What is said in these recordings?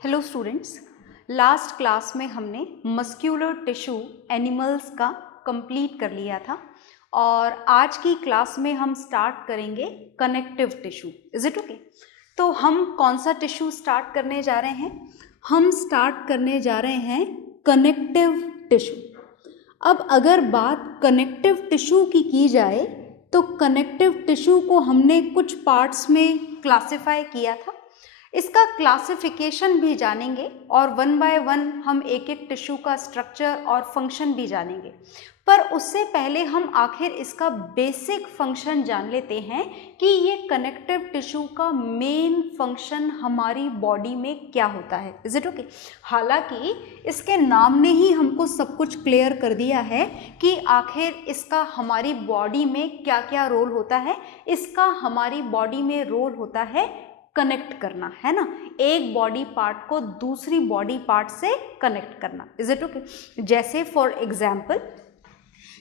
Hello students, last class में हमने muscular tissue animals का कंप्लीट कर लिया था और आज की क्लास में हम स्टार्ट करेंगे connective tissue. Is it okay? तो हम कौन सा टिश्यू स्टार्ट करने जा रहे हैं? हम स्टार्ट करने जा रहे हैं कनेक्टिव टिश्यू। अब अगर बात कनेक्टिव टिश्यू की जाए तो कनेक्टिव टिश्यू को हमने कुछ पार्ट्स में क्लासिफाई किया था। इसका क्लासिफिकेशन भी जानेंगे और वन बाय वन हम एक एक टिश्यू का स्ट्रक्चर और फंक्शन भी जानेंगे। पर उससे पहले हम आखिर इसका बेसिक फंक्शन जान लेते हैं कि ये कनेक्टिव टिश्यू का मेन फंक्शन हमारी बॉडी में क्या होता है। Is it okay? हालांकि इसके नाम ने ही हमको सब कुछ क्लियर कर दिया है कि आखिर इसका हमारी बॉडी में क्या क्या रोल होता है। इसका हमारी बॉडी में रोल होता है कनेक्ट करना, है ना, एक बॉडी पार्ट को दूसरी बॉडी पार्ट से कनेक्ट करना। Is it okay? जैसे फॉर एग्जाम्पल,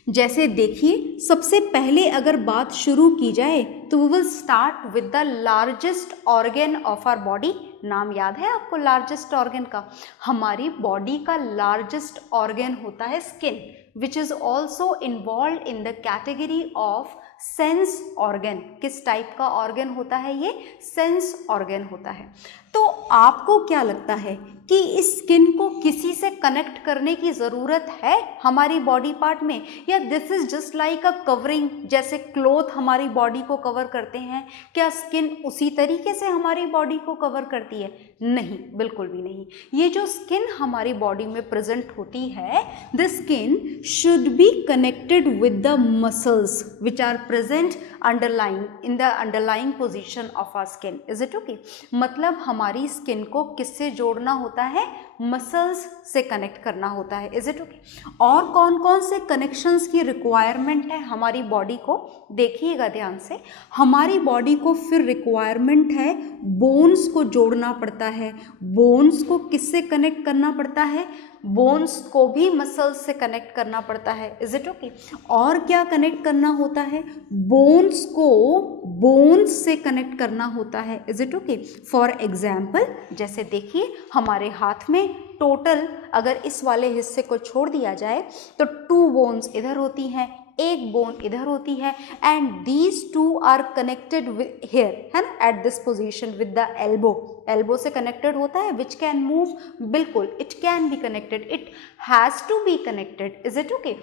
जैसे देखिए, सबसे पहले अगर बात शुरू की जाए तो we will start with the largest organ of our body. नाम याद है आपको लार्जेस्ट ऑर्गन का? हमारी बॉडी का लार्जेस्ट ऑर्गन होता है skin, which is also involve in the category of sense organ. किस टाइप का ऑर्गन होता है ये? सेंस ऑर्गन होता है। तो आपको क्या लगता है कि इस स्किन को किसी से कनेक्ट करने की ज़रूरत है हमारी बॉडी पार्ट में, या this is just like a covering? जैसे क्लोथ हमारी बॉडी को कवर करते हैं, क्या स्किन उसी तरीके से हमारी बॉडी को कवर करती है? नहीं, बिल्कुल भी नहीं। ये जो स्किन हमारी बॉडी में प्रेजेंट होती है, the skin should be connected with the muscles which are present underlying in the underlying position of our skin. Is it okay? मतलब हमारी स्किन को किससे जोड़ना होता है? मसल्स से कनेक्ट करना होता है। Is it okay? और कौन कौन से कनेक्शंस की रिक्वायरमेंट है हमारी बॉडी को? देखिएगा ध्यान से। हमारी बॉडी को फिर रिक्वायरमेंट है बोन्स को जोड़ना पड़ता है। बोन्स को किससे कनेक्ट करना पड़ता है? बोन्स को भी मसल्स से कनेक्ट करना पड़ता है। Is it okay? और क्या कनेक्ट करना होता है? बोन्स को बोन्स से कनेक्ट करना होता है। Is it okay? For example, जैसे देखिए, हमारे हाथ में टोटल अगर इस वाले हिस्से को छोड़ दिया जाए तो 2 बोन्स इधर होती हैं, एक बोन इधर होती है, and these 2 are connected here, है ना, at this position with the elbow. Elbow से कनेक्टेड होता है, विच कैन मूव। बिल्कुल, it can be connected, it has to be connected. Is it okay?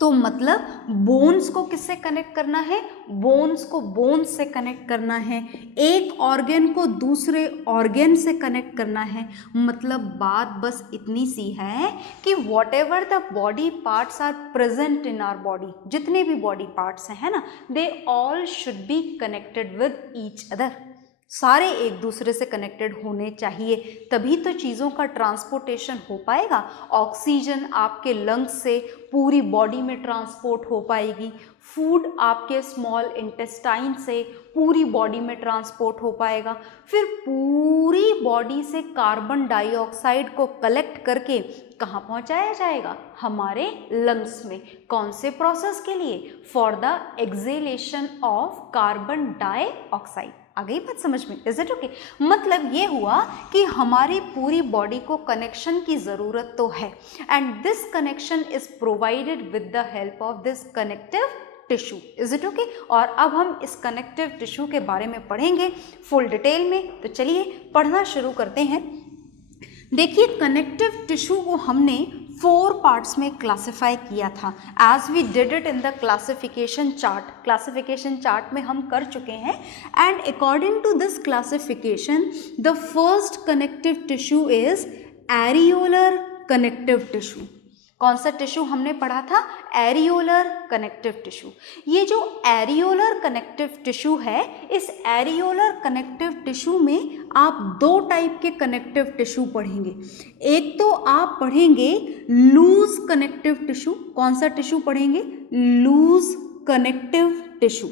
तो मतलब बोन्स को किससे कनेक्ट करना है? बोन्स को बोन्स से कनेक्ट करना है, एक ऑर्गन को दूसरे ऑर्गन से कनेक्ट करना है। मतलब बात बस इतनी सी है कि whatever the body parts are present in our body, जितने भी बॉडी पार्ट्स हैं, है ना, they all should be connected with each other. सारे एक दूसरे से कनेक्टेड होने चाहिए, तभी तो चीज़ों का ट्रांसपोर्टेशन हो पाएगा। ऑक्सीजन आपके लंग्स से पूरी बॉडी में ट्रांसपोर्ट हो पाएगी, फूड आपके स्मॉल इंटेस्टाइन से पूरी बॉडी में ट्रांसपोर्ट हो पाएगा, फिर पूरी बॉडी से कार्बन डाइऑक्साइड को कलेक्ट करके कहाँ पहुँचाया जाएगा? हमारे लंग्स में। कौन से प्रोसेस के लिए? For the acceleration of carbon dioxide. आ गई बात समझ में? Is it okay? मतलब ये हुआ कि हमारी पूरी बॉडी को कनेक्शन की ज़रूरत तो है, and this connection is provided with the help of this connective tissue. Is it okay? और अब हम इस कनेक्टिव टिश्यू के बारे में पढ़ेंगे फुल डिटेल में। तो चलिए पढ़ना शुरू करते हैं। देखिए, कनेक्टिव टिश्यू को हमने 4 पार्ट्स में क्लासिफाई किया था, as we did it in the classification chart. Classification chart में हम कर चुके हैं, and according to this classification the first connective tissue is areolar connective tissue. कौन सा टिश्यू हमने पढ़ा था? Areolar connective tissue. ये जो एरियोलर कनेक्टिव टिश्यू है, इस एरियोलर कनेक्टिव टिश्यू में आप 2 टाइप के कनेक्टिव टिश्यू पढ़ेंगे। एक तो आप पढ़ेंगे लूज कनेक्टिव टिश्यू। कौन सा टिश्यू पढ़ेंगे? Loose connective tissue.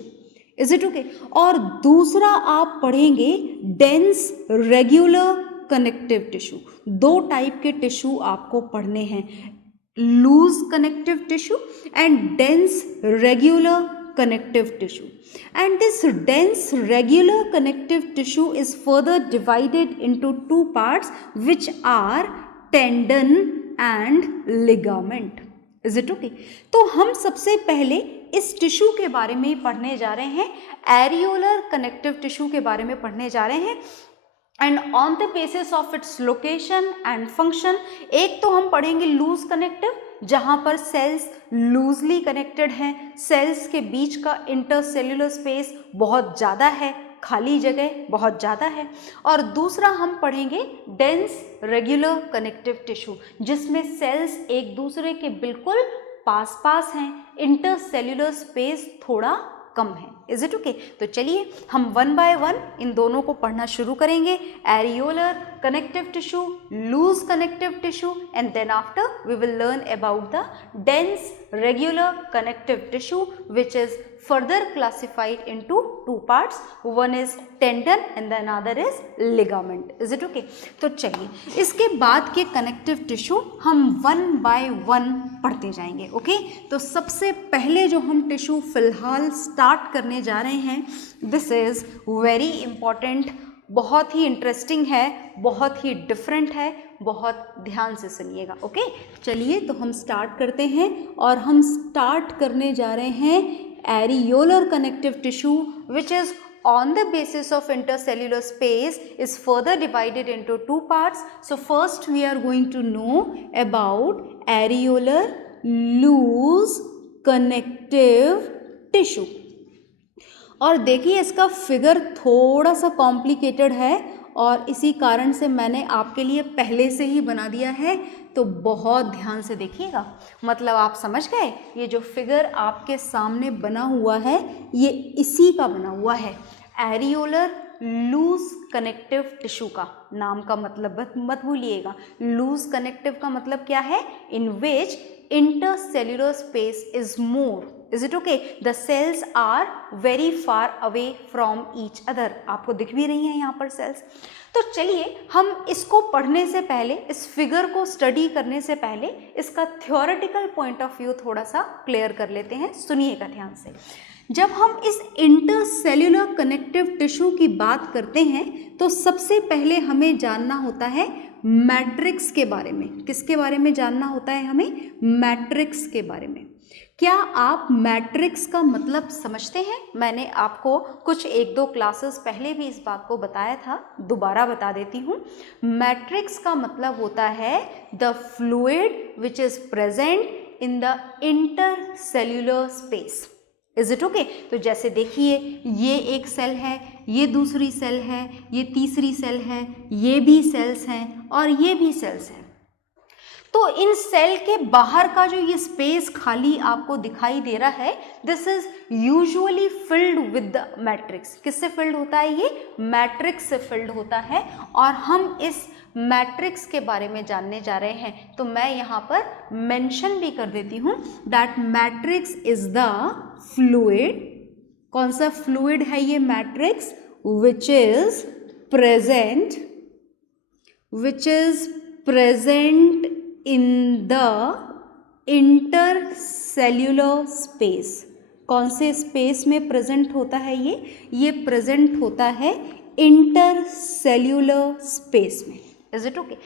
Is it okay? और दूसरा आप पढ़ेंगे dense regular connective tissue. 2 type के टिश्यू आपको पढ़ने हैं, loose connective tissue and dense regular connective tissue, and this dense regular connective tissue is further divided into two parts which are tendon and ligament. Is it okay? तो हम सबसे पहले इस tissue के बारे में पढ़ने जा रहे हैं, एरियोलर कनेक्टिव टिश्यू के बारे में पढ़ने जा रहे हैं, and on the basis of its location and function. एक तो हम पढ़ेंगे लूज कनेक्टिव, जहाँ पर सेल्स लूजली कनेक्टेड हैं, सेल्स के बीच का इंटरसेल्यूलर स्पेस बहुत ज़्यादा है, खाली जगह बहुत ज़्यादा है. और दूसरा हम पढ़ेंगे डेंस रेगुलर कनेक्टिव टिश्यू, जिसमें सेल्स एक दूसरे के बिल्कुल पास पास हैं, इंटरसेल्यूलर स्पेस थोड़ा कम है. Is it okay? तो चलिए हम वन बाय वन इन दोनों को पढ़ना शुरू करेंगे. Areolar connective tissue, loose connective tissue, and then after we will learn about the dense regular connective tissue which is further classified into two parts. One is tendon and the another is ligament. Is it okay? तो चलिए इसके बाद के connective tissue हम one by one पढ़ते जाएंगे. Okay तो सबसे पहले जो हम टिश्यू फिलहाल स्टार्ट करने जा रहे हैं, दिस इज वेरी इंपॉर्टेंट, बहुत ही इंटरेस्टिंग है, बहुत ही डिफरेंट है, बहुत ध्यान से सुनिएगा. ओके चलिए तो हम स्टार्ट करते हैं, और हम स्टार्ट करने जा रहे हैं areolar connective tissue which is on the basis of intercellular space is further divided into two parts. So first we are going to know about areolar loose connective tissue. और देखिए इसका फिगर थोड़ा सा complicated है, और इसी कारण से मैंने आपके लिए पहले से ही बना दिया है, तो बहुत ध्यान से देखिएगा. मतलब आप समझ गए, ये जो फिगर आपके सामने बना हुआ है ये इसी का बना हुआ है, एरियोलर लूज कनेक्टिव टिश्यू का. नाम का मतलब मत भूलिएगा. लूज कनेक्टिव का मतलब क्या है? इन विच intercellular space is more. Is it okay? The cells are very far away from each other. आपको दिख भी रही हैं यहाँ पर सेल्स. तो चलिए हम इसको पढ़ने से पहले, इस फिगर को स्टडी करने से पहले इसका थ्योरेटिकल पॉइंट ऑफ व्यू थोड़ा सा क्लियर कर लेते हैं. सुनिएगा ध्यान से. जब हम इस इंटरसेल्युलर कनेक्टिव टिश्यू की बात करते हैं तो सबसे पहले हमें जानना होता है मैट्रिक्स के बारे में. किसके बारे में जानना होता है हमें? मैट्रिक्स के बारे में. क्या आप मैट्रिक्स का मतलब समझते हैं? मैंने आपको कुछ एक दो क्लासेस पहले भी इस बात को बताया था, दोबारा बता देती हूँ. मैट्रिक्स का मतलब होता है the fluid which is present in the intercellular space. Is it okay? तो जैसे देखिए ये एक सेल है, ये दूसरी सेल है, ये तीसरी सेल है, ये भी सेल्स हैं और ये भी सेल्स हैं. तो इन सेल के बाहर का जो ये स्पेस खाली आपको दिखाई दे रहा है, this is usually filled with the matrix. किससे फिल्ड होता है? ये मैट्रिक्स से फिल्ड होता है. और हम इस मैट्रिक्स के बारे में जानने जा रहे हैं, तो मैं यहाँ पर मेंशन भी कर देती हूँ that matrix is the fluid. कौन सा फ्लूइड है ये? Matrix which is present in the intercellular space. कौन से स्पेस में प्रेजेंट होता है ये प्रेजेंट होता है इंटरसेल्युलर स्पेस में. Is it okay?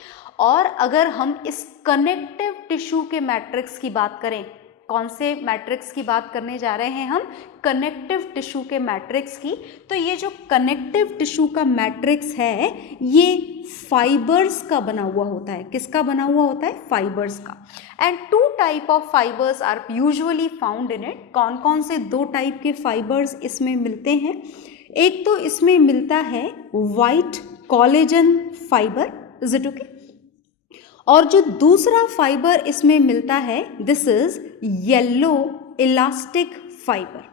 और अगर हम इस कनेक्टिव टिश्यू के मैट्रिक्स की बात करें, कौन से मैट्रिक्स की बात करने जा रहे हैं हम? कनेक्टिव टिश्यू के मैट्रिक्स की. तो ये जो कनेक्टिव टिश्यू का मैट्रिक्स है ये फाइबर्स का बना हुआ होता है. किसका बना हुआ होता है? फाइबर्स का. And two type of fibres are usually found in it. कौन कौन से दो टाइप के फाइबर्स इसमें मिलते हैं? एक तो इसमें मिलता है white collagen fibre. Is it okay? और जो दूसरा फाइबर इसमें मिलता है, this is yellow elastic fibre.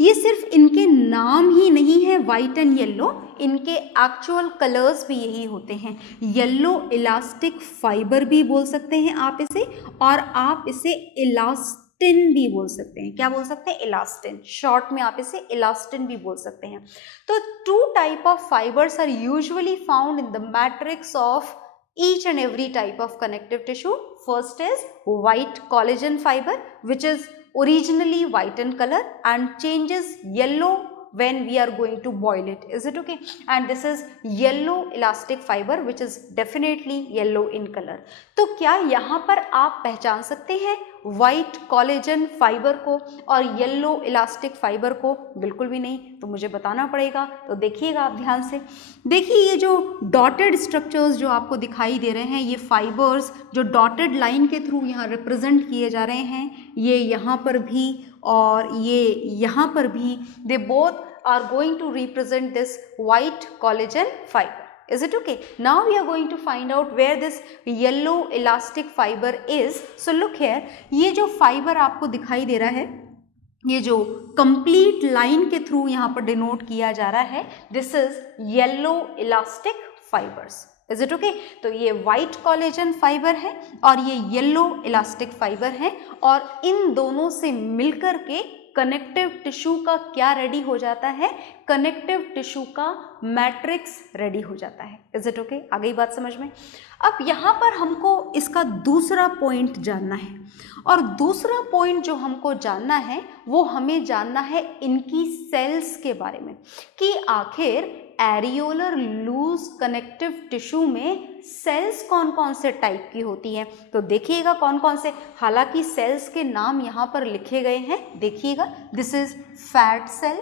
ये सिर्फ इनके नाम ही नहीं है वाइट एंड येलो, इनके एक्चुअल कलर्स भी यही होते हैं. येलो इलास्टिक फाइबर भी बोल सकते हैं आप इसे, और आप इसे इलास्टिन भी बोल सकते हैं. क्या बोल सकते हैं? इलास्टिन. शॉर्ट में आप इसे इलास्टिन भी बोल सकते हैं. तो two type of fibres are usually found in the matrix of each and every type of connective tissue. First is white collagen fiber which is originally white in color and changes yellow when we are going to boil it. Is it okay? And this is yellow elastic fiber which is definitely yellow in color. तो क्या यहाँ पर आप पहचान सकते हैं white collagen fibre को और येलो इलास्टिक फाइबर को? बिल्कुल भी नहीं, तो मुझे बताना पड़ेगा। तो देखिएगा आप ध्यान से, देखिए ये जो डॉटेड स्ट्रक्चर्स जो आपको दिखाई दे रहे हैं, ये फाइबर्स जो डॉटेड लाइन के थ्रू यहाँ रिप्रेजेंट किए जा रहे हैं, ये यहाँ पर भी और ये यहाँ पर भी, they both are going to represent this white collagen fiber. Is it okay? Now we are going to find out where this yellow elastic fiber is. So look here, ये जो फाइबर आपको दिखाई दे रहा है, ये जो कंप्लीट लाइन के through यहाँ पर डिनोट किया जा रहा है, this is yellow elastic fibres. Is it okay? तो ये व्हाइट कोलेजन फाइबर है और ये येलो इलास्टिक फाइबर है, और इन दोनों से मिलकर के कनेक्टिव टिश्यू का क्या रेडी हो जाता है? कनेक्टिव टिश्यू का मैट्रिक्स रेडी हो जाता है. Is it okay? आ गई बात समझ में? अब यहाँ पर हमको इसका दूसरा पॉइंट जानना है, और दूसरा पॉइंट जो हमको जानना है वो हमें जानना है इनकी सेल्स के बारे में, कि आखिर एरियोलर लूज कनेक्टिव टिश्यू में सेल्स कौन कौन से टाइप की होती हैं. तो देखिएगा कौन कौन से, हालांकि सेल्स के नाम यहाँ पर लिखे गए हैं, देखिएगा. दिस इज फैट सेल,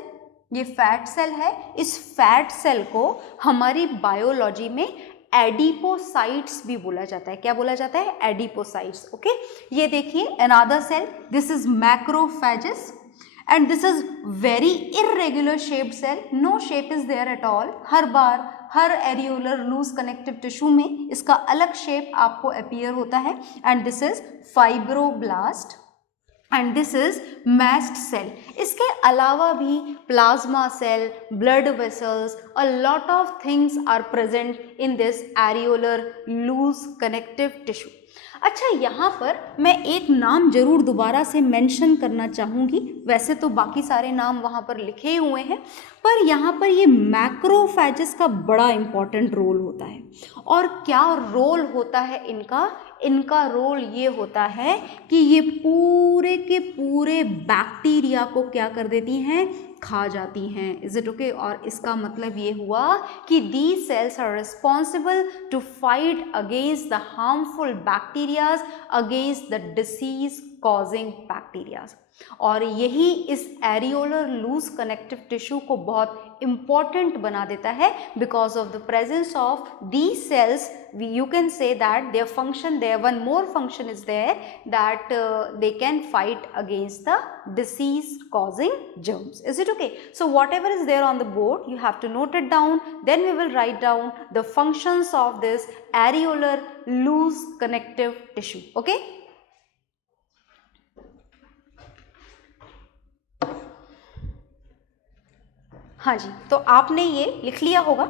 ये फैट सेल है. इस फैट सेल को हमारी बायोलॉजी में एडिपोसाइट्स भी बोला जाता है. क्या बोला जाता है? एडिपोसाइट्स. ओके, ये देखिए another cell, this is macrophages, and this is very irregular shaped cell, no shape is there at all. हर बार हर एरियोलर लूज कनेक्टिव टिश्यू में इसका अलग शेप आपको अपीयर होता है. And this is fibroblast and this is mast cell. इसके अलावा भी plasma cell, blood vessels, a lot of things are present in this areolar loose connective tissue. अच्छा, यहाँ पर मैं एक नाम जरूर दोबारा से मेंशन करना चाहूँगी. वैसे तो बाकी सारे नाम वहाँ पर लिखे हुए हैं, पर यहाँ पर ये मैक्रोफेजेस का बड़ा इम्पॉर्टेंट रोल होता है. और क्या रोल होता है इनका? इनका रोल ये होता है कि ये पूरे के पूरे बैक्टीरिया को क्या कर देती हैं? खा जाती हैं. Is it okay? और इसका मतलब ये हुआ कि these cells are responsible to fight against the harmful bacterias, against the disease causing bacterias. और यही इस एरियोलर लूज कनेक्टिव टिश्यू को बहुत इम्पॉर्टेंट बना देता है. Because of the presence of these sales you can say that their function, their one more function is there, that they can fight against the disease causing germs. Is it okay? So whatever is there on the board, you have to note it down, then we will write down the functions of this areolar loose connective tissue. Okay? हाँ जी, तो आपने ये लिख लिया होगा,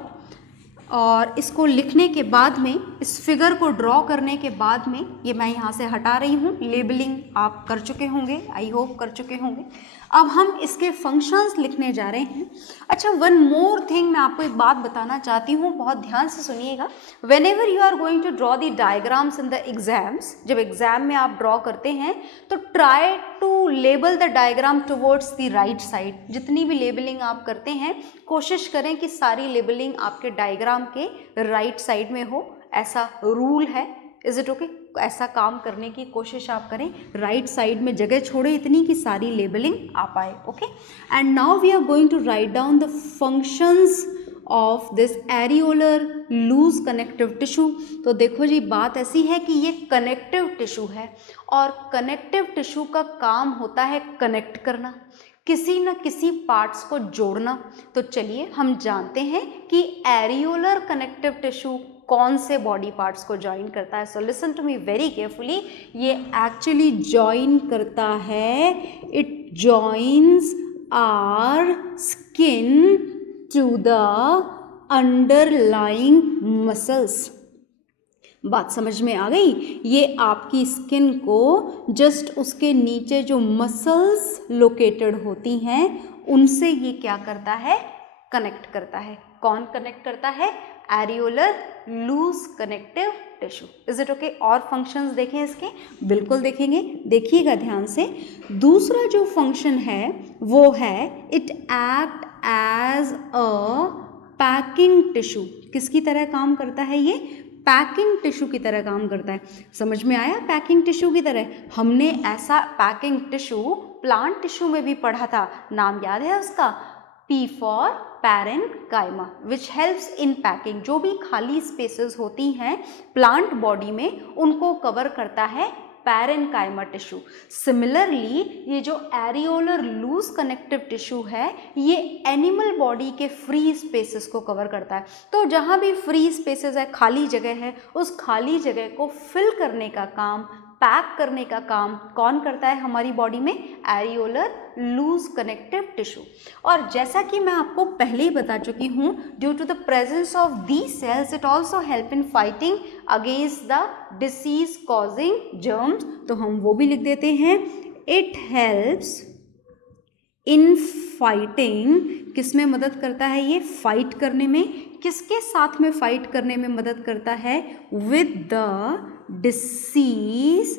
और इसको लिखने के बाद में, इस फिगर को ड्रॉ करने के बाद में, ये मैं यहाँ से हटा रही हूँ. लेबलिंग आप कर चुके होंगे, आई होप कर चुके होंगे. अब हम इसके फंक्शंस लिखने जा रहे हैं. अच्छा, वन मोर थिंग मैं आपको एक बात बताना चाहती हूँ, बहुत ध्यान से सुनिएगा. Whenever you are going to draw the diagrams in the exams, जब एग्जाम में आप ड्रॉ करते हैं तो try to label the diagram towards the right side. जितनी भी लेबलिंग आप करते हैं, कोशिश करें कि सारी लेबलिंग आपके डायग्राम के राइट साइड में हो. ऐसा रूल है. Is it okay? ऐसा काम करने की कोशिश आप करें. राइट साइड में जगह छोड़े इतनी कि सारी लेबलिंग आ पाए. Okay, and now we are going to write down the functions of this areolar loose connective tissue. तो देखो जी, बात ऐसी है कि ये कनेक्टिव टिश्यू है, और कनेक्टिव टिश्यू का काम होता है कनेक्ट करना, किसी न किसी पार्ट्स को जोड़ना. तो चलिए हम जानते हैं कि एरियोलर कनेक्टिव टिश्यू कौन से बॉडी पार्ट्स को ज्वाइन करता है. So listen to me very carefully. ये एक्चुअली ज्वाइन करता है, it joins our skin to the underlying muscles. बात समझ में आ गई? ये आपकी स्किन को जस्ट उसके नीचे जो मसल्स लोकेटेड होती हैं, उनसे ये क्या करता है? कनेक्ट करता है. कौन कनेक्ट करता है? Areolar loose connective tissue. Is it okay? और फंक्शंस देखें इसके, बिल्कुल देखेंगे, देखिएगा ध्यान से। दूसरा जो फंक्शन है वो है it act as a packing tissue. किसकी तरह काम करता है ये? पैकिंग टिश्यू की तरह काम करता है। समझ में आया? पैकिंग टिश्यू की तरह। हमने ऐसा पैकिंग टिश्यू प्लांट टिश्यू में भी पढ़ा था, नाम याद है उसका? P for parenchyma, which helps in packing. जो भी खाली स्पेसेस होती हैं प्लांट बॉडी में उनको कवर करता है पैरेन्काइमा टिश्यू। सिमिलरली ये जो एरियोलर लूज कनेक्टिव टिश्यू है ये एनिमल बॉडी के फ्री स्पेसेस को कवर करता है। तो जहाँ भी फ्री स्पेसेस है, खाली जगह है, उस खाली जगह को फिल करने का काम, पैक करने का काम कौन करता है हमारी बॉडी में? Areolar loose connective tissue. और जैसा कि मैं आपको पहले ही बता चुकी हूँ, due to the presence of these cells it also help in fighting against the disease causing germs. तो हम वो भी लिख देते हैं, इट हेल्प्स इन फाइटिंग। किस में मदद करता है ये? फाइट करने में। किसके साथ में फाइट करने में मदद करता है? With the disease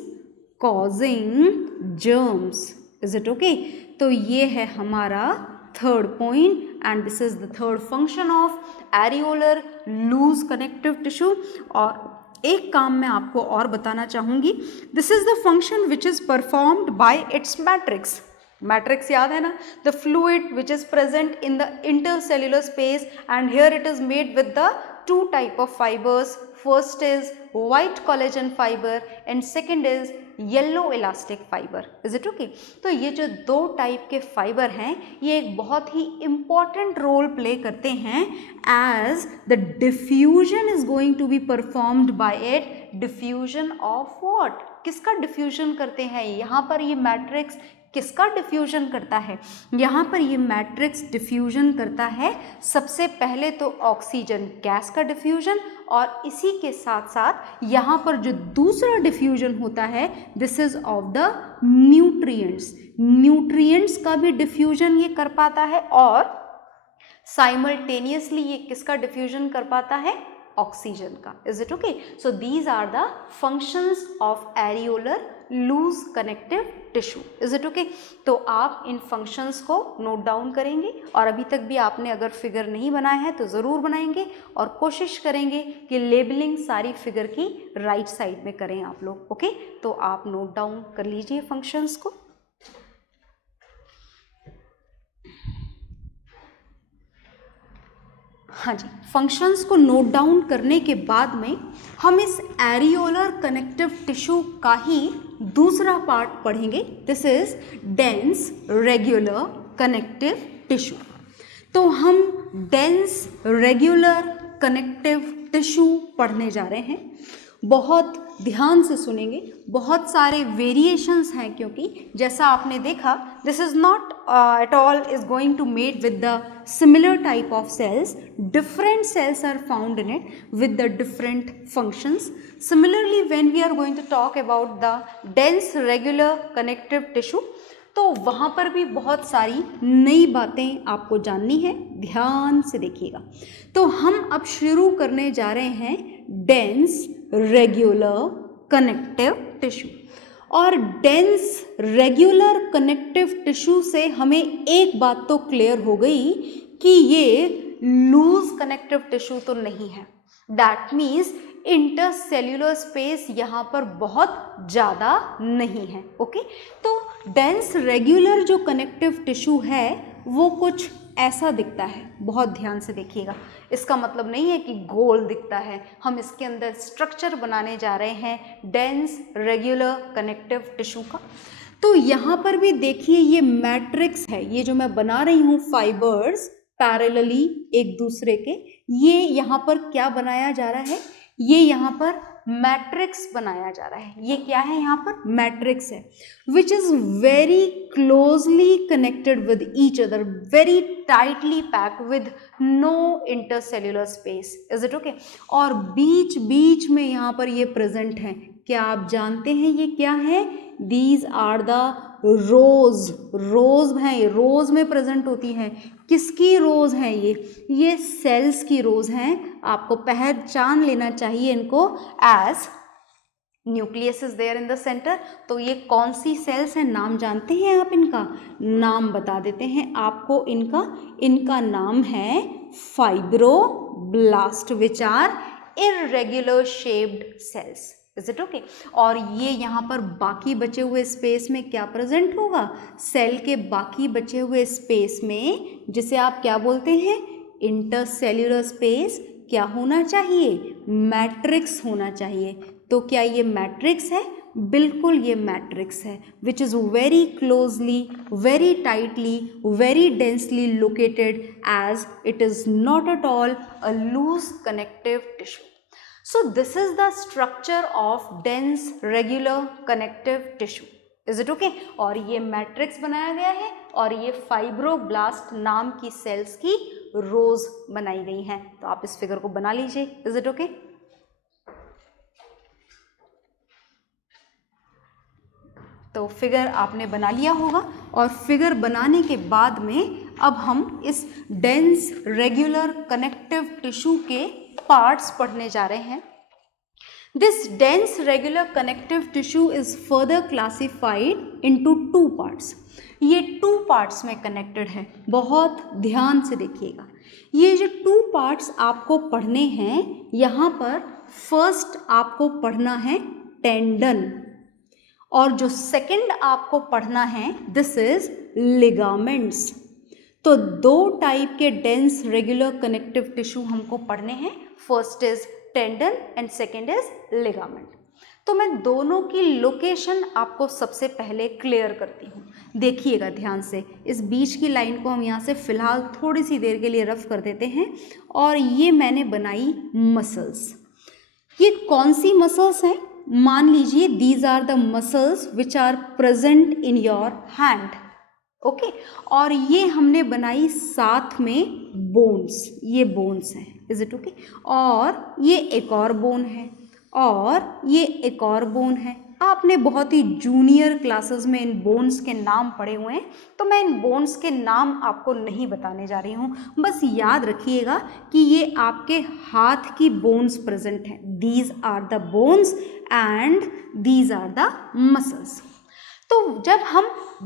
causing germs. Is it okay? तो ये है हमारा third point and this is the third function of areolar loose connective tissue. और एक काम मैं आपको और बताना चाहूँगी, this is the function which is performed by its matrix. Matrix याद है ना? The fluid which is present in the intercellular space and here it is made with the two type of fibers. First is white collagen fiber and second is yellow elastic fibre. Is it okay? तो ये जो दो type के fibre हैं ये एक बहुत ही important role play करते हैं as the diffusion is going to be performed by it. Diffusion of what? किसका डिफ्यूजन करते हैं? यहाँ पर ये मैट्रिक्स किसका डिफ्यूजन करता है? यहाँ पर ये मैट्रिक्स डिफ्यूजन करता है सबसे पहले तो ऑक्सीजन गैस का डिफ्यूजन, और इसी के साथ साथ यहाँ पर जो दूसरा डिफ्यूजन होता है this is of the nutrients. Nutrients का भी डिफ्यूजन ये कर पाता है और साइमल्टेनियसली ये किसका डिफ्यूजन कर पाता है? ऑक्सीजन का। Is it okay? So these are the functions of areolar loose connective tissue. Is it okay? तो आप इन फंक्शंस को नोट डाउन करेंगे और अभी तक भी आपने अगर फिगर नहीं बनाया है तो ज़रूर बनाएंगे और कोशिश करेंगे कि लेबलिंग सारी फिगर की राइट साइड में करें आप लोग। ओके? तो आप नोट डाउन कर लीजिए फंक्शंस को। हाँ जी, फंक्शंस को नोट डाउन करने के बाद में हम इस एरियोलर कनेक्टिव टिश्यू का ही दूसरा पार्ट पढ़ेंगे। This is dense regular connective tissue. तो हम डेंस रेगुलर कनेक्टिव टिश्यू पढ़ने जा रहे हैं। बहुत ध्यान से सुनेंगे, बहुत सारे वेरिएशंस हैं क्योंकि जैसा आपने देखा this is not at all is going to made with the similar type of cells. Different cells are found in it with the different functions. Similarly, when we are going to talk about the dense regular connective tissue, तो वहाँ पर भी बहुत सारी नई बातें आपको जाननी है, ध्यान से देखिएगा। तो हम अब शुरू करने जा रहे हैं डेंस रेगुलर कनेक्टिव टिश्यू। और डेंस रेगुलर कनेक्टिव टिश्यू से हमें एक बात तो क्लियर हो गई कि ये लूज कनेक्टिव टिश्यू तो नहीं है। दैट मीन्स इंटरसेल्युलर स्पेस यहाँ पर बहुत ज़्यादा नहीं है। ओके? तो डेंस रेगुलर जो कनेक्टिव टिश्यू है वो कुछ ऐसा दिखता है, बहुत ध्यान से देखिएगा। इसका मतलब नहीं है कि गोल दिखता है, हम इसके अंदर स्ट्रक्चर बनाने जा रहे हैं डेंस रेगुलर कनेक्टिव टिश्यू का। तो यहाँ पर भी देखिए ये मैट्रिक्स है, ये जो मैं बना रही हूँ फाइबर्स पैरेलली एक दूसरे के, ये यहाँ पर क्या बनाया जा रहा है? ये यहाँ पर मैट्रिक्स बनाया जा रहा है। ये क्या है? यहाँ पर मैट्रिक्स है which is very closely connected with each other, very tightly packed with no intercellular space. Is it okay? और बीच बीच में यहाँ पर ये प्रेजेंट है। क्या आप जानते हैं ये क्या है? दीज आर द रोज हैं, रोज में प्रेजेंट होती हैं। किसकी रोज हैं ये सेल्स की रोज हैं। आपको पहचान लेना चाहिए इनको as nucleus is there in the centre. तो ये कौन सी सेल्स हैं, नाम जानते हैं आप? इनका नाम बता देते हैं आपको। इनका नाम है fibroblast which are irregular shaped cells. Is it okay? और ये यहाँ पर बाकी बचे हुए स्पेस में क्या प्रेजेंट होगा? सेल के बाकी बचे हुए स्पेस में, जिसे आप क्या बोलते हैं, इंटरसेल्यूलर स्पेस, क्या होना चाहिए? मैट्रिक्स होना चाहिए। तो क्या ये मैट्रिक्स है? बिल्कुल ये मैट्रिक्स है, which is very closely, very tightly, very densely located as it is not at all a loose connective tissue. So this is the structure of dense regular connective tissue. Is it okay? और ये matrix बनाया गया है और ये fibroblast नाम की sales की रोज बनाई गई हैं. तो आप इस फिगर को बना लीजिए. Is it okay? तो फिगर आपने बना लिया होगा और फिगर बनाने के बाद में अब हम इस डेंस रेगुलर कनेक्टिव टिश्यू के पार्ट्स पढ़ने जा रहे हैं. This dense regular connective tissue is further classified into two parts. ये two parts में connected है. बहुत ध्यान से देखिएगा. ये जो two parts आपको पढ़ने हैं, यहाँ पर first आपको पढ़ना है tendon और जो second आपको पढ़ना है this is ligaments. तो दो टाइप के डेंस रेगुलर कनेक्टिव टिश्यू हमको पढ़ने हैं. First is tendon and second is ligament. तो मैं दोनों की लोकेशन आपको सबसे पहले क्लियर करती हूँ. देखिएगा ध्यान से. इस बीच की लाइन को हम यहाँ से फिलहाल थोड़ी सी देर के लिए रफ कर देते हैं. और ये मैंने बनाई मसल्स. ये कौन सी मसल्स हैं? मान लीजिए these are the muscles which are present in your hand. Okay और ये हमने बनाई साथ में बोन्स. ये बोन्स हैं. Is it okay? और ये एक और बोन है और ये एक और बोन है. आपने बहुत ही जूनियर क्लासेस में इन बोन्स के नाम पढ़े हुए हैं, तो मैं इन बोन्स के नाम आपको नहीं बताने जा रही हूँ. बस याद रखिएगा कि ये आपके हाथ की बोन्स प्रेजेंट हैं. These are the bones and these are the muscles. तो जब हम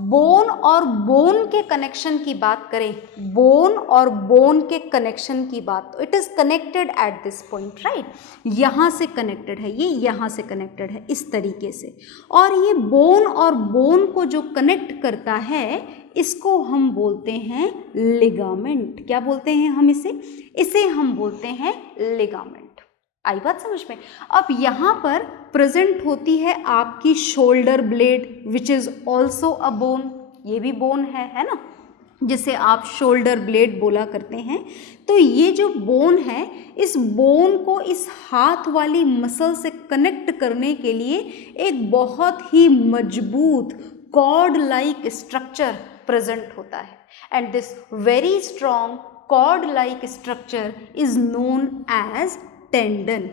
बोन और बोन के कनेक्शन की बात करें, बोन और बोन के कनेक्शन की बात, तो it is connected at this point, right? यहाँ से कनेक्टेड है, ये यहाँ से कनेक्टेड है इस तरीके से. और ये बोन और बोन को जो कनेक्ट करता है इसको हम बोलते हैं लिगामेंट. क्या बोलते हैं हम इसे हम बोलते हैं लिगामेंट. आई बात समझ में? अब यहाँ पर प्रेजेंट होती है आपकी shoulder blade which is also a bone. ये भी बोन है ना, जिसे आप शोल्डर ब्लेड बोला करते हैं. तो ये जो बोन है, इस बोन को इस हाथ वाली मसल से कनेक्ट करने के लिए एक बहुत ही मजबूत कॉर्ड लाइक स्ट्रक्चर प्रेजेंट होता है. And this very strong cord like structure is known as tendon.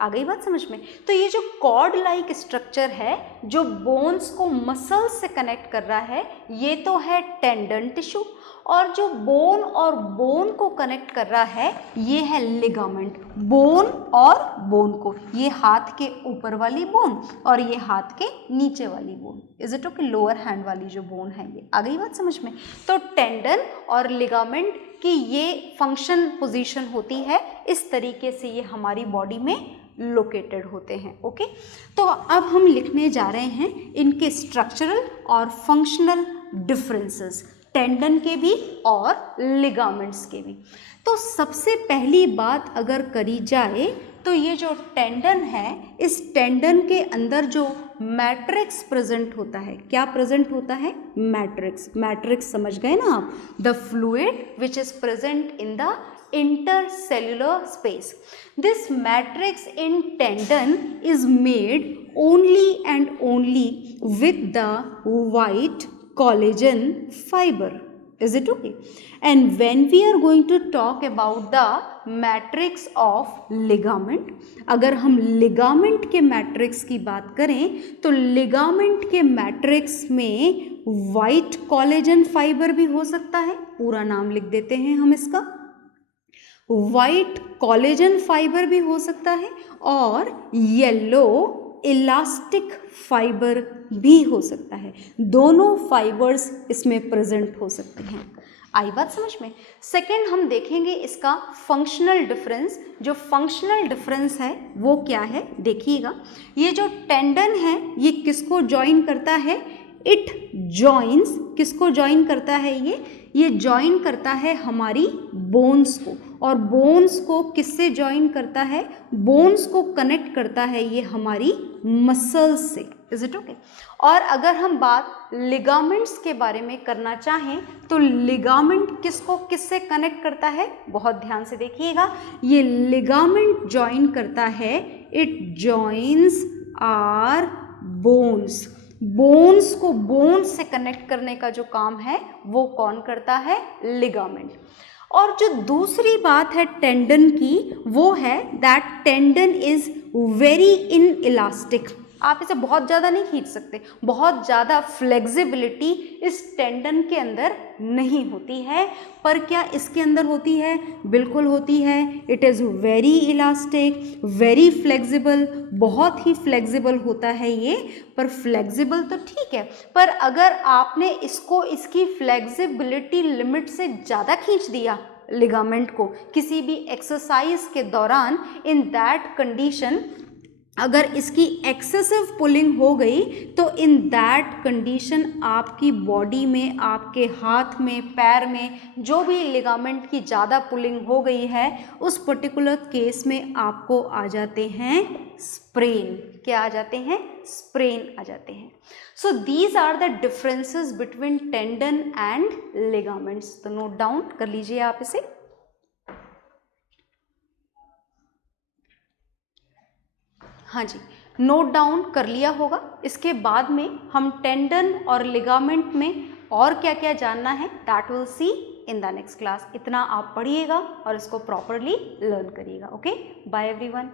आ गई बात समझ में? तो ये जो कॉर्ड लाइक स्ट्रक्चर है जो बोन्स को मसल से कनेक्ट कर रहा है, ये तो है टेंडन टिश्यू. और जो बोन और बोन को कनेक्ट कर रहा है ये है लिगामेंट. बोन और बोन को, ये हाथ के ऊपर वाली बोन और ये हाथ के नीचे वाली bone. Is it okay? Lower hand वाली जो बोन है ये. आ गई बात समझ में? तो टेंडन और लिगामेंट की ये फंक्शन पोजीशन होती है. इस तरीके से ये हमारी बॉडी में लोकेटेड होते हैं. ओके तो अब हम लिखने जा रहे हैं इनके स्ट्रक्चरल और फंक्शनल डिफरेंसेस, टेंडन के भी और लिगामेंट्स के भी. तो सबसे पहली बात अगर करी जाए तो ये जो टेंडन है, इस टेंडन के अंदर जो मैट्रिक्स प्रेजेंट होता है, क्या प्रेजेंट होता है? मैट्रिक्स. मैट्रिक्स समझ गए ना आप? The fluid which is present in the intercellular space. This matrix in tendon is made only and only with the white collagen fiber. Is it okay? And when we are going to talk about the matrix of ligament, अगर हम ligament के matrix की बात करें तो ligament के matrix में white collagen fiber भी हो सकता है, पूरा नाम लिख देते हैं हम इसका, white collagen fiber भी हो सकता है और yellow इलास्टिक फाइबर भी हो सकता है, दोनों फाइबर्स इसमें प्रेजेंट हो सकते हैं। आई बात समझ में? सेकेंड हम देखेंगे इसका फंक्शनल डिफरेंस। जो फंक्शनल डिफरेंस है वो क्या है देखिएगा। ये जो टेंडन है ये किसको जॉइन करता है? इट जॉइंस, किसको जॉइन करता है? ये जॉइन करता है हमारी बोन्स को, और बोन्स को किससे जॉइन करता है? बोन्स को कनेक्ट करता है ये हमारी मसल्स से। Is it okay? और अगर हम बात लिगामेंट्स के बारे में करना चाहें तो लिगामेंट किसको किससे कनेक्ट करता है? बहुत ध्यान से देखिएगा, ये लिगामेंट जॉइन करता है, it joins are bones. Bones को बोन्स से कनेक्ट करने का जो काम है वो कौन करता है? लिगामेंट। और जो दूसरी बात है टेंडन की वो है that tendon is very inelastic. आप इसे बहुत ज़्यादा नहीं खींच सकते, बहुत ज़्यादा फ्लेक्सिबिलिटी इस टेंडन के अंदर नहीं होती है, पर क्या इसके अंदर होती है? बिल्कुल होती है। It is very elastic, very flexible, बहुत ही फ्लेक्सिबल होता है ये। पर फ्लेक्सिबल तो ठीक है, पर अगर आपने इसको इसकी फ्लेक्सिबिलिटी लिमिट से ज़्यादा खींच दिया लिगामेंट को किसी भी एक्सरसाइज के दौरान, इन दैट कंडीशन अगर इसकी एक्सेसिव पुलिंग हो गई तो इन दैट कंडीशन आपकी बॉडी में, आपके हाथ में, पैर में जो भी लिगामेंट की ज़्यादा पुलिंग हो गई है उस पर्टिकुलर केस में आपको आ जाते हैं स्प्रेन। क्या आ जाते हैं? स्प्रेन आ जाते हैं। So these are the differences between tendon and ligaments. तो नोट डाउन कर लीजिए आप इसे। हाँ जी, नोट डाउन कर लिया होगा। इसके बाद में हम टेंडन और लिगामेंट में और क्या क्या जानना है that will see in the next class. इतना आप पढ़िएगा और इसको प्रॉपरली लर्न करिएगा। Okay, bye everyone.